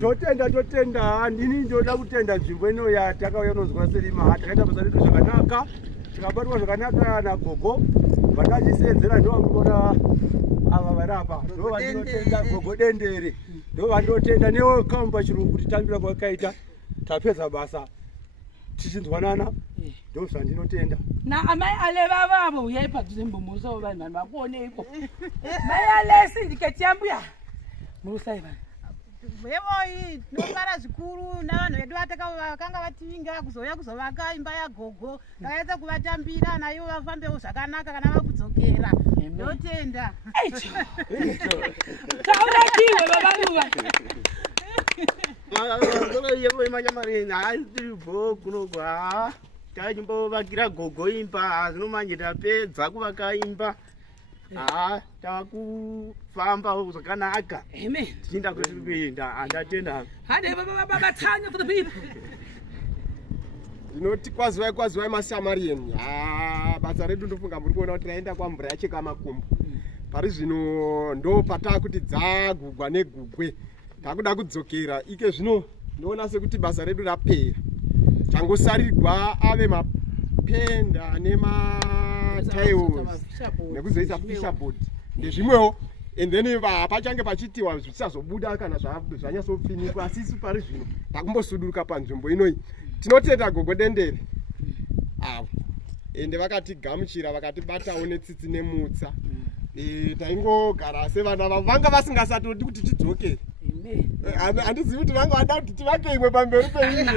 Totenda ndini ndoda kutenda nzvimbo ino yatakauya nonzwa Selima takaita basa redu zvakanaka tikabatwa zvakanaka nagogo vakachisenzera ndo vanokona ava vari apa ndo vandinotenda gogo dendere ndo vandotenda newo kamba chirungu kuti tambira kwakaita tapedza basa tichinzwanana ndo zvandinotenda na amai aleva vavo uyai padhuze mbumuso vanhu vakuone ipo mai alesi ndikati yambuya murusai vanhu Wewe nongara zvikuru navanhu vedu vakanga vativinga kuzouya kuzovaka imba yagogo vakaedza kuvatambira nayo vafambewo zvakanaka kana vakudzokera ndotenda tauratiwe vavaruva yevo manyamarini aitiribo kunogwa tachimbovakira gogo imba zinomanje tapedza kuvaka imba takufamba zvakanaka tichienda kuti kuenda handatenda vatsanya for the people ndinoti kwazivai masamariyeni basa redu ndofunga muri kuona kuti raenda kwamvura yacheka makumbo pari zvino ndo pataakuti dzagugwa negugwe takuda kudzokera ike zvino ndinoona sekuti basa redu rapera changosarirwa ave mapenda tiles nekuzoisa fisherboard ndezvimwewo and then pachange pachitiwa zvisazobuda kana zvanyatsofinikwa asisu pari zvino takumbosuduruka panzvimbo inoi tinotenda gogo dendere avo ende vakatigamuchira vakatibatawo netsitsi nemutsa taingogara sevana vavo vanga vasingasatodi kuti tidzokere handizivi kuti vanga vada kuti tivake imwe pamberi penyika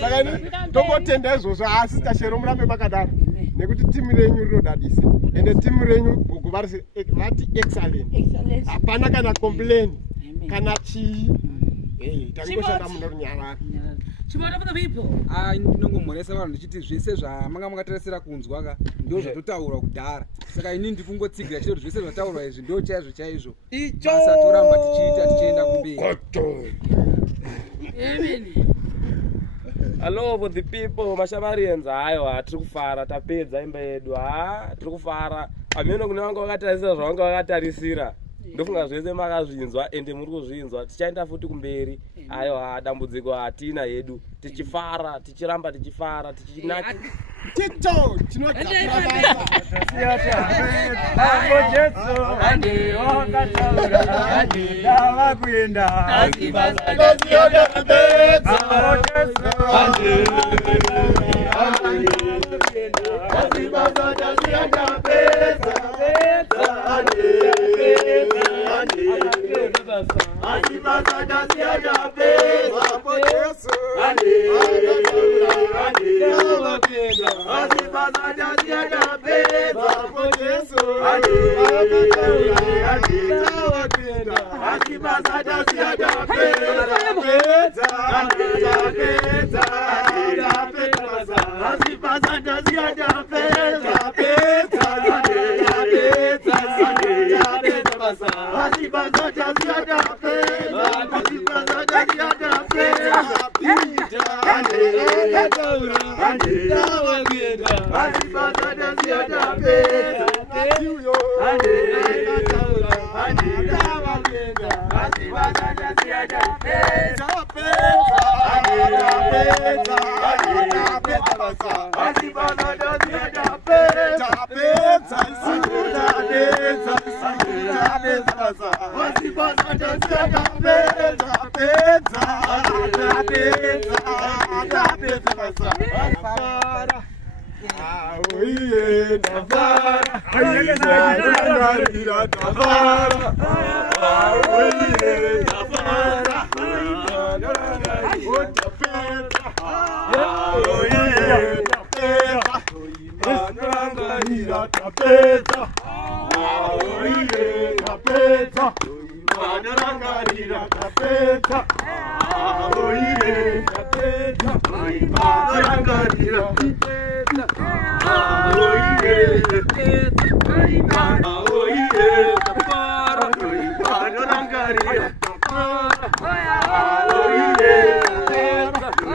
saka tongotenda izvozvo asi tashero murambe makadaro nekuti timu renyu rinodadisa ende timu renyu gogo vati excellent hapana kana complain kana chii tangoshanda muno runyarara ndinongomhoresa vanhu ndichiti zvese zvamanga makatarisira kunzwa ndo zvatotaurwa kudhara saka ini ndikungotsigira chito zvese zvataurwa izvi ndo chaizvo chaizvo basa toramba tichiita tichienda kumberi. Hello for the people mashamarians hayo tiri kufara tapedza imba yedu tiri kufara ameno kune vanga vakatarisira zvavanga vakatarisira ndofunga zvese makazvinzwa ende muri kuzvinzwa tichaenda futi kumberi ayo dambudziko hatina yedu tichifara tichiramba tichifara tichinaki tito tinotapira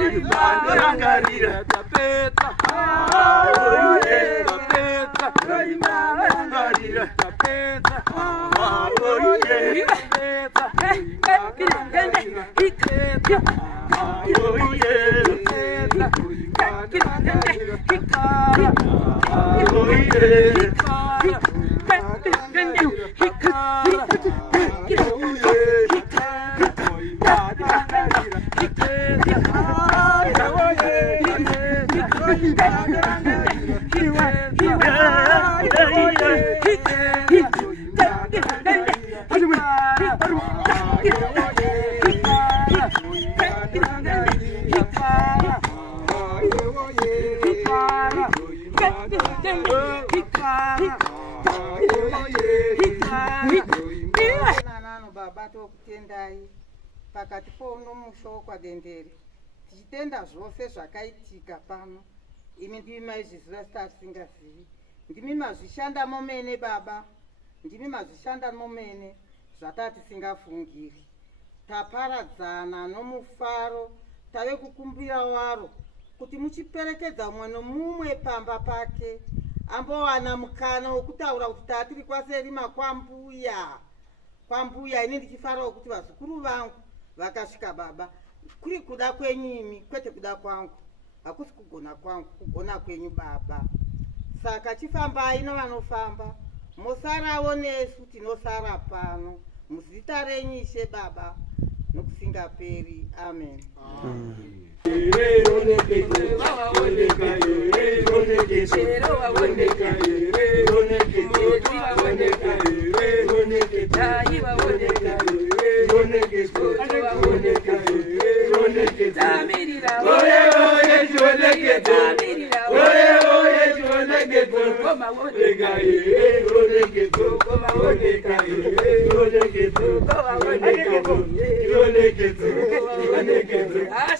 Hey, pakati pouno mushokwa dendere tichitenda zvose zvakaitika pano imi ndimi maizviziva sitasingazivi ndimi mazvishanda momene baba ndimi mazvishanda momene zvatati singafungiri taparadzana nomufaro tave kukumbira waro kuti muchiperekedza umwe nomumwe pamba pake ambowana mukana wokutaura kuti tatiri kwaserima kwambuya ini ndichifarawo kuti vazukuru vangu vakasvika baba kuri kuda kwenyu imi kwete kuda kwangu hakusi kugona kwangu kugona kwenyu baba saka chifambai nevanofamba musarawo nesu tinosara pano muzita renyu ishe baba nokusingaperi amen Ah,